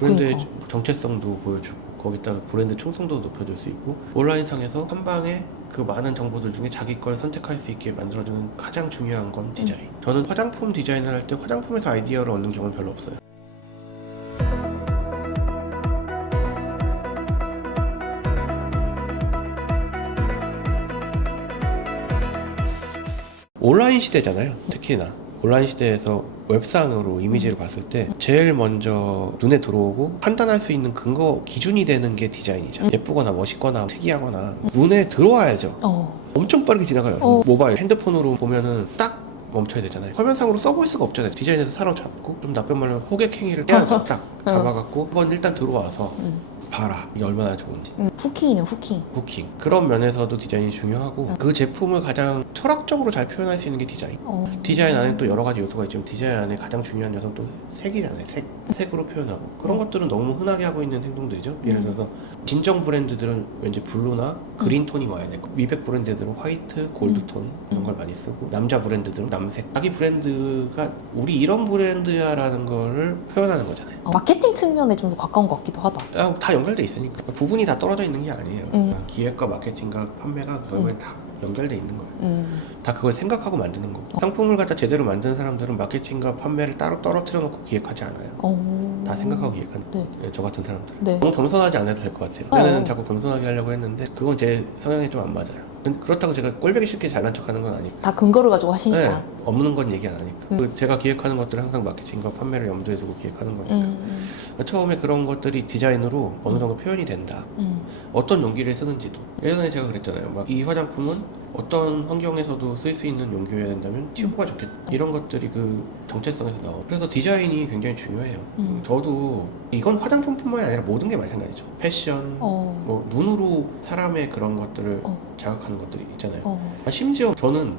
브랜드의 그러니까. 정체성도 보여주고 거기다가 브랜드 충성도 높여줄 수 있고 온라인상에서 한 방에 그 많은 정보들 중에 자기 걸 선택할 수 있게 만들어주는 가장 중요한 건 디자인. 저는 화장품 디자인을 할 때 화장품에서 아이디어를 얻는 경우는 별로 없어요. 온라인 시대잖아요. 특히나 온라인 시대에서 웹상으로 이미지를 봤을 때 제일 먼저 눈에 들어오고 판단할 수 있는 근거 기준이 되는 게 디자인이죠. 예쁘거나 멋있거나 특이하거나 눈에 들어와야죠. 엄청 빠르게 지나가요. 모바일 핸드폰으로 보면은 딱 멈춰야 되잖아요. 화면상으로 써볼 수가 없잖아요. 디자인에서 사로잡고 좀 나쁜 말로 하면 호객 행위를 해야죠. 딱 잡아갖고 한번 일단 들어와서 봐라 이게 얼마나 좋은지. 후킹이네, 후킹. 후킹. 그런 면에서도 디자인이 중요하고 그 제품을 가장 철학적으로 잘 표현할 수 있는 게 디자인. 디자인 안에 또 여러 가지 요소가 있지만 디자인 안에 가장 중요한 요소는 또 색이잖아요. 색으로 표현하고 그런 것들은 너무 흔하게 하고 있는 행동들이죠. 예를 들어서 진정 브랜드들은 왠지 블루나 그린 톤이 와야 되고 미백 브랜드들은 화이트, 골드 톤 이런 걸 많이 쓰고 남자 브랜드들은 남색. 자기 브랜드가 우리 이런 브랜드야 라는 거를 표현하는 거잖아요. 마케팅 측면에 좀 더 가까운 것 같기도 하다. 다 연결돼 있으니까 부분이 다 떨어져 있는 게 아니에요. 기획과 마케팅과 판매가 결국엔 다 연결돼 있는 거예요. 다 그걸 생각하고 만드는 거고 상품을 갖다 제대로 만드는 사람들은 마케팅과 판매를 따로 떨어뜨려 놓고 기획하지 않아요. 다 생각하고 기획하는 네. 저 같은 사람들은 네. 너무 겸손하지 않아도 될 것 같아요. 저는 자꾸 겸손하게 하려고 했는데 그건 제 성향에 좀 안 맞아요. 근데 그렇다고 제가 꼴보기 쉽게 잘난 척하는 건 아니고 다 근거를 가지고 하시니까. 네, 없는 건 얘기 안 하니까 제가 기획하는 것들은 항상 마케팅과 판매를 염두에 두고 기획하는 거니까 처음에 그런 것들이 디자인으로 어느 정도 표현이 된다. 어떤 용기를 쓰는지도 예전에 제가 그랬잖아요. 막 이 화장품은 어떤 환경에서도 쓸 수 있는 용기여야 된다면 튜브가 좋겠다. 이런 것들이 그 정체성에서 나오고 그래서 디자인이 굉장히 중요해요. 저도 이건 화장품뿐만이 아니라 모든 게 마찬가지죠. 패션, 뭐 눈으로 사람의 그런 것들을 자극하는 것들이 있잖아요. 심지어 저는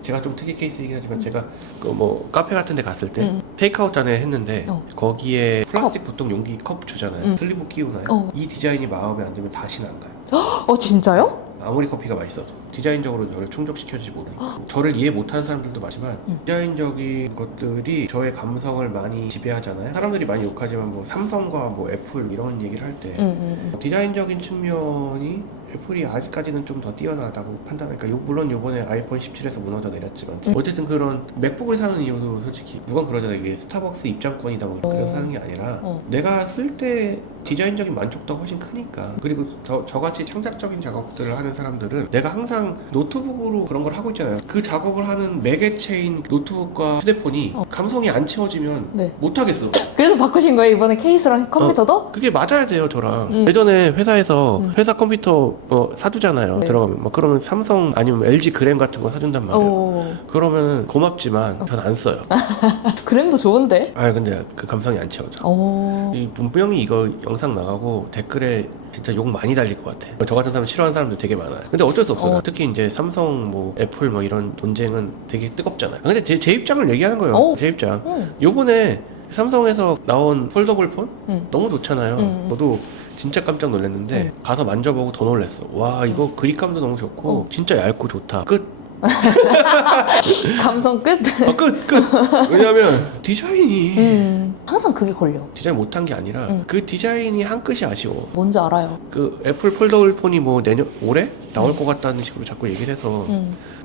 제가 좀 특이 케이스이긴 하지만 제가 그 뭐 카페 같은 데 갔을 때 테이크아웃 잔에 했는데 거기에 플라스틱 보통 용기 컵 주잖아요. 슬리브 끼우나요? 이 디자인이 마음에 안 들면 다시는 안 가요. 진짜요? 아무리 커피가 맛있어도 디자인적으로 저를 충족시켜주지 못하고 저를 이해 못하는 사람들도 많지만 디자인적인 것들이 저의 감성을 많이 지배하잖아요. 사람들이 많이 욕하지만 뭐 삼성과 뭐 애플 이런 얘기를 할 때 디자인적인 측면이 애플이 아직까지는 좀 더 뛰어나다고 판단하니까 물론 요번에 아이폰 17에서 무너져 내렸지만 어쨌든 그런 맥북을 사는 이유도 솔직히 누가 그러잖아요. 이게 스타벅스 입장권이다 뭐 그래서 사는 게 아니라 내가 쓸 때 디자인적인 만족도가 훨씬 크니까. 그리고 저같이 창작적인 작업들을 하는 사람들은 내가 항상 노트북으로 그런 걸 하고 있잖아요. 그 작업을 하는 매개체인 노트북과 휴대폰이 감성이 안 채워지면 못하겠어. 그래서 바꾸신 거예요, 이번에 케이스랑 컴퓨터도? 그게 맞아야 돼요, 저랑. 예전에 회사에서 회사 컴퓨터 뭐 사주잖아요. 들어가면 뭐 그러면 삼성 아니면 LG 그램 같은 거 사준단 말이에요. 그러면 고맙지만 전 안 써요. 그램도 좋은데? 근데 그 감성이 안 채워져. 분명히 이거 영상 나가고 댓글에 진짜 욕 많이 달릴 것 같아. 저 같은 사람 싫어하는 사람들 되게 많아요. 근데 어쩔 수 없어요. 특히 이제 삼성 뭐 애플 뭐 이런 논쟁은 되게 뜨겁잖아요. 근데 제 입장을 얘기하는 거예요. 제 입장. 요번에 삼성에서 나온 폴더블 폰 너무 좋잖아요. 저도 진짜 깜짝 놀랐는데 가서 만져보고 더 놀랐어. 와 이거 그립감도 너무 좋고 진짜 얇고 좋다. 끝. 감성 끝? 끝. 왜냐면 디자인이 항상 그게 걸려. 디자인 못한 게 아니라 그 디자인이 한 끗이 아쉬워. 뭔지 알아요. 그 애플 폴더블 폰이 뭐 올해 나올 것 같다는 식으로 자꾸 얘기를 해서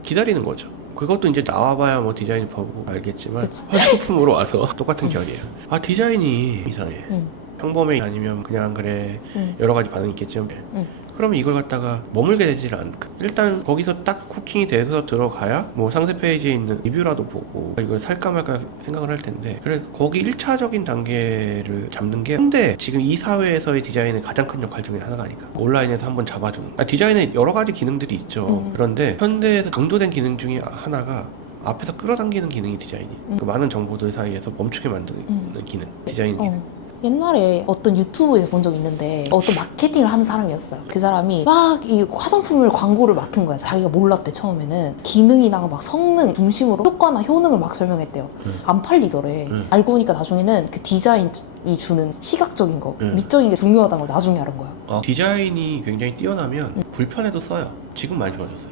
기다리는 거죠. 그것도 이제 나와봐야 뭐 디자인 보고 알겠지만 화장품으로 와서 똑같은 결이에요. 디자인이 이상해. 평범해 아니면 그냥 그래 여러 가지 반응이 있겠지만 그러면 이걸 갖다가 머물게 되지를 않고 일단 거기서 딱 쿠킹이 돼서 들어가야 뭐 상세 페이지에 있는 리뷰라도 보고 이걸 살까 말까 생각을 할 텐데 그래서 거기 1차적인 단계를 잡는 게 현대 지금 이 사회에서의 디자인의 가장 큰 역할 중에 하나가 아닐까. 온라인에서 한번 잡아주는 디자인에 여러 가지 기능들이 있죠. 그런데 현대에서 강조된 기능 중에 하나가 앞에서 끌어당기는 기능이 디자인이에요. 그 많은 정보들 사이에서 멈추게 만드는 기능, 디자인 기능. 옛날에 어떤 유튜브에서 본 적 있는데 어떤 마케팅을 하는 사람이었어요. 그 사람이 막 이 화장품을 광고를 맡은 거야. 자기가 몰랐대 처음에는. 기능이나 막 성능 중심으로 효과나 효능을 막 설명했대요. 안 팔리더래. 알고 보니까 나중에는 그 디자인이 주는 시각적인 거, 미적인 게 중요하다는 걸 나중에 알은 거야. 디자인이 굉장히 뛰어나면 불편해도 써요. 지금 많이 좋아졌어요.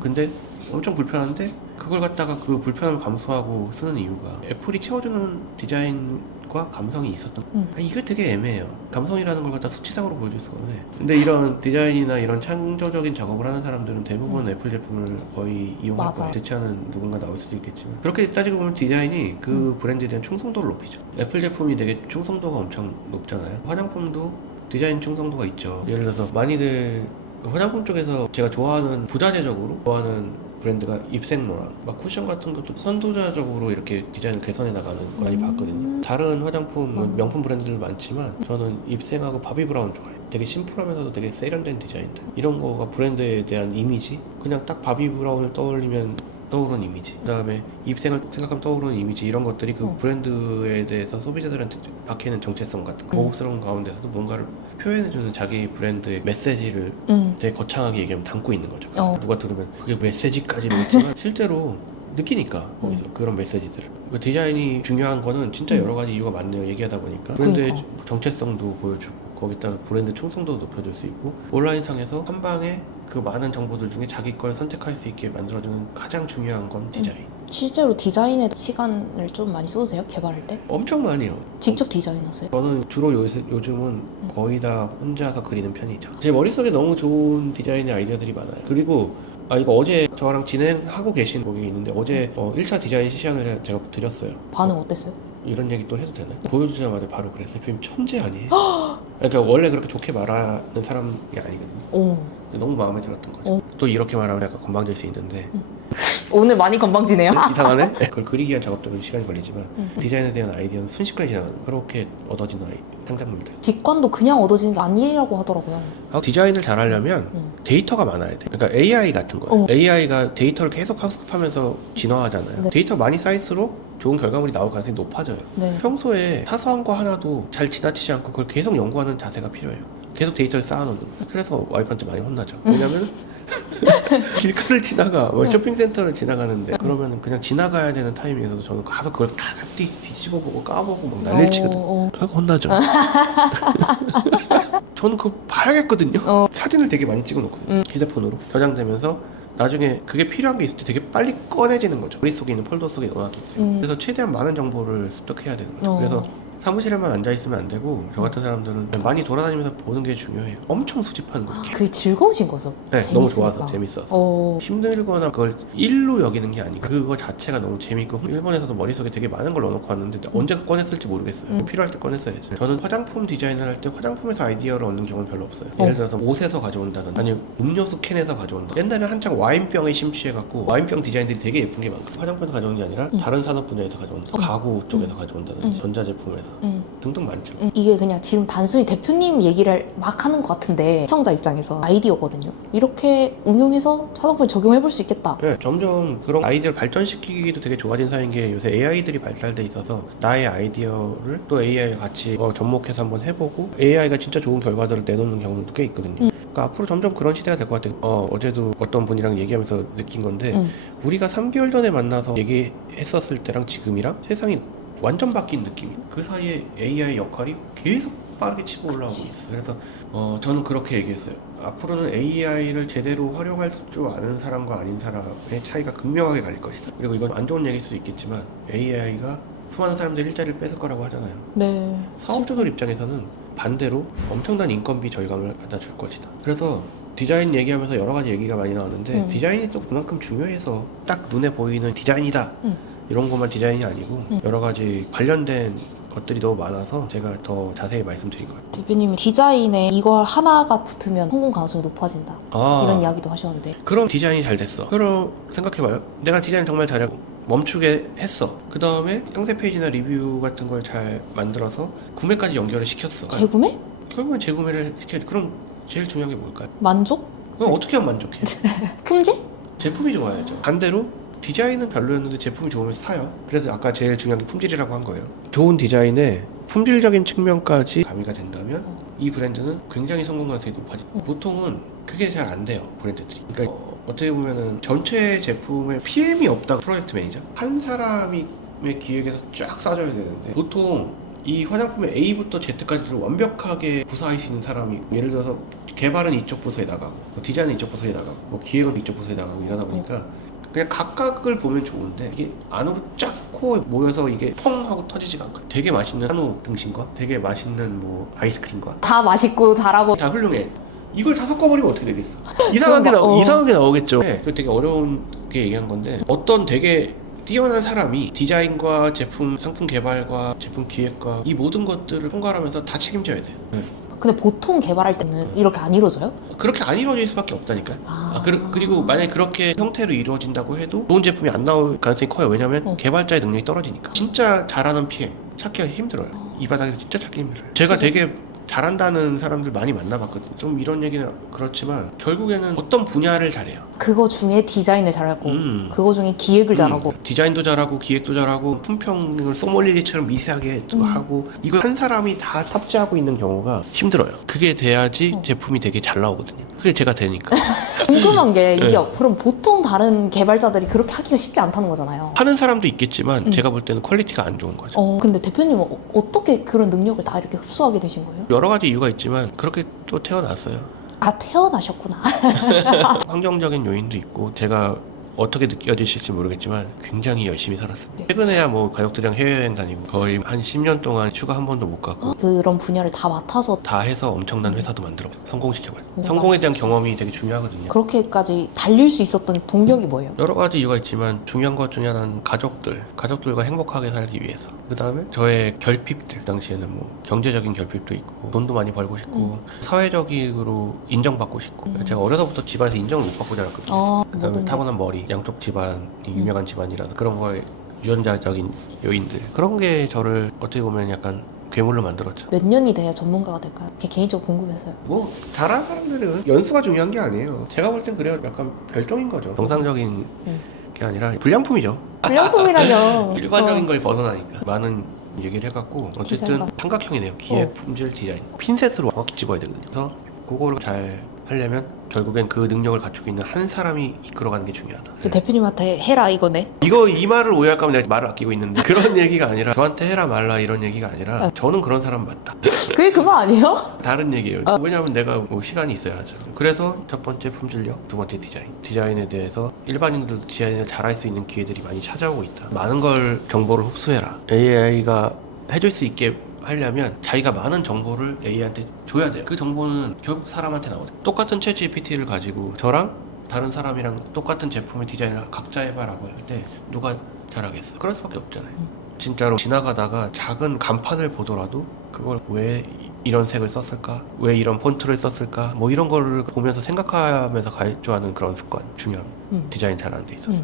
근데 엄청 불편한데 그걸 갖다가 그 불편함을 감수하고 쓰는 이유가 애플이 채워주는 디자인 재질과 감성이 있었던 이게 되게 애매해요. 감성이라는 걸 갖다 수치상으로 보여줄 수가 없네. 근데 이런 디자인이나 이런 창조적인 작업을 하는 사람들은 대부분 애플 제품을 거의 이용할 맞아. 거예요. 대체하는 누군가 나올 수도 있겠지만 그렇게 따지고 보면 디자인이 그 브랜드에 대한 충성도를 높이죠. 애플 제품이 되게 충성도가 엄청 높잖아요. 화장품도 디자인 충성도가 있죠. 예를 들어서 많이들 화장품 쪽에서 제가 좋아하는 부자재적으로 좋아하는 브랜드가 입생로랑 막 쿠션 같은 것도 선도자적으로 이렇게 디자인을 개선해 나가는 거 많이 봤거든요. 다른 화장품 뭐 명품 브랜드들 많지만 저는 입생하고 바비 브라운 좋아해요. 되게 심플하면서도 되게 세련된 디자인들, 이런 거가 브랜드에 대한 이미지, 그냥 딱 바비 브라운을 떠올리면 떠오르는 이미지, 그 다음에 입생을 생각하면 떠오르는 이미지, 이런 것들이 그 브랜드에 대해서 소비자들한테 박히는 정체성 같은 거, 고급스러운 가운데서도 뭔가를 표현해주는 자기 브랜드의 메시지를 되게 거창하게 얘기하면 담고 있는 거죠. 누가 들으면 그게 메시지까지는 있지만 실제로 느끼니까 거기서 그런 메시지들을. 그 디자인이 중요한 거는 진짜 여러 가지 이유가 많네요. 얘기하다 보니까 브랜드의 정체성도 보여주고 거기다 브랜드 충성도도 높여줄 수 있고 온라인상에서 한 방에 그 많은 정보들 중에 자기 걸 선택할 수 있게 만들어주는 가장 중요한 건 디자인. 실제로 디자인에 시간을 좀 많이 쏟으세요? 개발할 때? 엄청 많이 해요. 직접 디자인하세요? 저는 주로 요즘은 거의 다 혼자서 그리는 편이죠. 제 머릿속에 너무 좋은 디자인의 아이디어들이 많아요. 그리고 이거 어제 저랑 진행하고 계신 곡이 있는데 어제 1차 디자인 시간을 제가 드렸어요. 반응 어땠어요? 이런 얘기 또 해도 되나요? 보여주자마자 바로 그랬어요. 대표님 천재 아니에요? 그러니까 원래 그렇게 좋게 말하는 사람이 아니거든요. 근데 너무 마음에 들었던 거죠. 또 이렇게 말하면 약간 건방질 수 있는데 오늘 많이 건방지네요. 이상하네? 그걸 그리기 위한 작업적인 시간이 걸리지만 디자인에 대한 아이디어는 순식간에 지나가는, 그렇게 얻어지는 창작물들. 뒷관도 그냥 얻어지는 게 아니라고 하더라고요. 디자인을 잘하려면 데이터가 많아야 돼. 그러니까 AI 같은 거예요. AI가 데이터를 계속 학습하면서 진화하잖아요. 네. 데이터가 많이 쌓일수록 좋은 결과물이 나올 가능성이 높아져요. 네. 평소에 사소한 거 하나도 잘 지나치지 않고 그걸 계속 연구하는 자세가 필요해요. 계속 데이터를 쌓아놓는 거예요. 그래서 와이프한테 많이 혼나죠. 왜냐면 길가를 지나가, 쇼핑센터를 지나가는데 그러면 그냥 지나가야 되는 타이밍에서도 저는 가서 그걸 다 뒤집어보고 까보고 막 난리를 치거든요. 혼나죠. 저는 그거 봐야겠거든요. 사진을 되게 많이 찍어놓거든요. 휴대폰으로 저장되면서 나중에 그게 필요한 게 있을 때 되게 빨리 꺼내지는 거죠. 머릿속에 있는 폴더 속에 넣어놨기 때문에. 그래서 최대한 많은 정보를 습득해야 되는 거죠. 그래서 사무실에만 앉아있으면 안 되고 저 같은 사람들은 많이 돌아다니면서 보는 게 중요해요. 엄청 수집하는 거죠. 그게 즐거우신 거죠? 네, 재밌으니까. 너무 좋아서 재밌어서. 힘들거나 그걸 일로 여기는 게 아니고 그거 자체가 너무 재밌고, 일본에서도 머릿속에 되게 많은 걸 넣어놓고 왔는데 언제 꺼냈을지 모르겠어요. 필요할 때 꺼냈어야죠. 저는 화장품 디자인을 할 때 화장품에서 아이디어를 얻는 경우는 별로 없어요. 예를 들어서 옷에서 가져온다든지 아니면 음료수 캔에서 가져온다. 옛날에 한창 와인병에 심취해갖고 와인병 디자인들이 되게 예쁜 게 많고, 화장품에서 가져오는 게 아니라 다른 산업 분야에서 가져온다. 가구 쪽에서 가져온다든지 전자제품에서 등등 많죠. 이게 그냥 지금 단순히 대표님 얘기를 막 하는 것 같은데 시청자 입장에서 아이디어거든요. 이렇게 응용해서 화장품에 적용해볼 수 있겠다. 네, 점점 그런 아이디어를 발전시키기도 되게 좋아진 사회인 게 요새 AI들이 발달돼 있어서 나의 아이디어를 또 AI와 같이 접목해서 한번 해보고 AI가 진짜 좋은 결과들을 내놓는 경우도 꽤 있거든요. 그러니까 앞으로 점점 그런 시대가 될 것 같아요. 어제도 어떤 분이랑 얘기하면서 느낀 건데 우리가 3개월 전에 만나서 얘기했었을 때랑 지금이랑 세상이 완전 바뀐 느낌이, 그 사이에 AI 역할이 계속 빠르게 치고 올라오고 있어요. 그래서 저는 그렇게 얘기했어요. 앞으로는 AI를 제대로 활용할 줄 아는 사람과 아닌 사람의 차이가 극명하게 갈릴 것이다. 그리고 이건 안 좋은 얘기일 수도 있겠지만 AI가 수많은 사람들 일자리를 뺏을 거라고 하잖아요. 네. 사업주들 입장에서는 반대로 엄청난 인건비 절감을 갖다 줄 것이다. 그래서 디자인 얘기하면서 여러 가지 얘기가 많이 나왔는데 디자인이 또 그만큼 중요해서 딱 눈에 보이는 디자인이다 이런 것만 디자인이 아니고 여러 가지 관련된 것들이 너무 많아서 제가 더 자세히 말씀드린 거예요. 대표님이 디자인에 이걸 하나가 붙으면 성공 가능성이 높아진다 이런 이야기도 하셨는데, 그럼 디자인이 잘 됐어. 그럼 생각해봐요. 내가 디자인 정말 잘하고 멈추게 했어. 그 다음에 상세 페이지나 리뷰 같은 걸 잘 만들어서 구매까지 연결을 시켰어. 재구매? 결국은 재구매를 시켜야지. 그럼 제일 중요한 게 뭘까요? 만족? 그럼 어떻게 하면 만족해? 품질? 제품이 좋아야죠. 반대로 디자인은 별로였는데 제품이 좋으면 사요. 그래서 아까 제일 중요한 게 품질이라고 한 거예요. 좋은 디자인에 품질적인 측면까지 가미가 된다면 이 브랜드는 굉장히 성공 가능성이 높아집니다. 보통은 그게 잘 안 돼요, 브랜드들이. 그러니까 어떻게 보면은 전체 제품에 PM이 없다고 프로젝트 매니저 한 사람의 기획에서 쫙 싸줘야 되는데, 보통 이 화장품의 A부터 Z까지를 완벽하게 구사하시는 사람이, 예를 들어서 개발은 이쪽 부서에 나가고 디자인은 이쪽 부서에 나가고 기획은 이쪽 부서에 나가고 이러다 보니까 그냥 각각을 보면 좋은데 이게 안으로 쫙 코 모여서 이게 펑 하고 터지지가 않고 되게 맛있는 한우 등심과 되게 맛있는 뭐 아이스크림과 다 맛있고 잘하고 다 훌륭해. 이걸 다 섞어버리면 어떻게 되겠어? 이상하게 나오겠죠. 네, 그 되게 어려운 게 얘기한 건데 어떤 되게 뛰어난 사람이 디자인과 제품 상품 개발과 제품 기획과 이 모든 것들을 통과하면서 다 책임져야 돼요. 근데 보통 개발할 때는 이렇게 안 이루어져요? 그렇게 안 이루어질 수밖에 없다니까요. 그리고 만약에 그렇게 형태로 이루어진다고 해도 좋은 제품이 안 나올 가능성이 커요. 왜냐면 개발자의 능력이 떨어지니까. 진짜 잘하는 PM 찾기가 힘들어요. 이 바닥에서 진짜 찾기 힘들어요. 제가 되게 잘한다는 사람들 많이 만나봤거든요. 좀 이런 얘기는 그렇지만 결국에는 어떤 분야를 잘해요. 그거 중에 디자인을 잘하고 그거 중에 기획을 잘하고 디자인도 잘하고 기획도 잘하고 품평을 소믈리에처럼 미세하게 또 하고 이걸 한 사람이 다 탑재하고 있는 경우가 힘들어요. 그게 돼야지 제품이 되게 잘 나오거든요. 그게 제가 되니까. 궁금한 게 이게 그럼 보통 다른 개발자들이 그렇게 하기가 쉽지 않다는 거잖아요. 하는 사람도 있겠지만 제가 볼 때는 퀄리티가 안 좋은 거죠. 근데 대표님은 어떻게 그런 능력을 다 이렇게 흡수하게 되신 거예요? 여러 가지 이유가 있지만 그렇게 또 태어났어요. 아, 태어나셨구나. 환경적인 요인도 있고 제가 어떻게 느껴지실지 모르겠지만 굉장히 열심히 살았습니다. 최근에야 뭐 가족들이랑 해외여행 다니고 거의 한 10년 동안 휴가 한 번도 못 가고 그런 분야를 다 맡아서 다 해서 엄청난 회사도 만들어 성공시켜봐요. 성공에 대한 경험이 되게 중요하거든요. 그렇게까지 달릴 수 있었던 동력이 뭐예요? 여러 가지 이유가 있지만 중요한 것 중에 하나는 가족들과 행복하게 살기 위해서. 그 다음에 저의 결핍들, 당시에는 뭐 경제적인 결핍도 있고 돈도 많이 벌고 싶고 사회적으로 인정받고 싶고 제가 어려서부터 집안에서 인정을 못 받고 자랐거든요. 그 다음에 타고난 머리, 양쪽 집안이 유명한 집안이라서 그런 거에 유전자적인 요인들, 그런 게 저를 어떻게 보면 약간 괴물로 만들었죠. 몇 년이 돼야 전문가가 될까요? 개인적으로 궁금해서요. 뭐 잘하는 사람들은 연수가 중요한 게 아니에요. 제가 볼 땐 그래요. 약간 별종인 거죠. 정상적인 게 아니라 불량품이죠. 불량품이라뇨. 일반적인 거에 벗어나니까 많은 얘기를 해갖고 어쨌든 디자인과. 삼각형이네요. 기획, 품질, 디자인. 핀셋으로 정확히 집어야 되거든요. 그래서 그거를 잘 하려면 결국엔 그 능력을 갖추고 있는 한 사람이 이끌어가는 게 중요하다. 대표님한테 해라 이거네. 이 말을 오해할까 봐 내가 말을 아끼고 있는데 그런 얘기가 아니라 저한테 해라 말라 이런 얘기가 아니라 저는 그런 사람 맞다. 그게 그 말 아니에요? 다른 얘기예요. 왜냐하면 내가 뭐 시간이 있어야죠. 그래서 첫 번째 품질력, 두 번째 디자인에 대해서 일반인들도 디자인을 잘할 수 있는 기회들이 많이 찾아오고 있다. 많은 걸 정보를 흡수해라. AI가 해줄 수 있게 하려면 자기가 많은 정보를 AI한테 줘야 돼요. 그 정보는 결국 사람한테 나오죠. 똑같은 챗 GPT를 가지고 저랑 다른 사람이랑 똑같은 제품의 디자인을 각자 해봐라고 할 때 누가 잘하겠어? 그럴 수밖에 없잖아요. 진짜로 지나가다가 작은 간판을 보더라도 그걸 왜 이런 색을 썼을까? 왜 이런 폰트를 썼을까? 뭐 이런 거를 보면서 생각하면서 발주하는 그런 습관 중요합니다. 디자인 잘하는 데 있어서.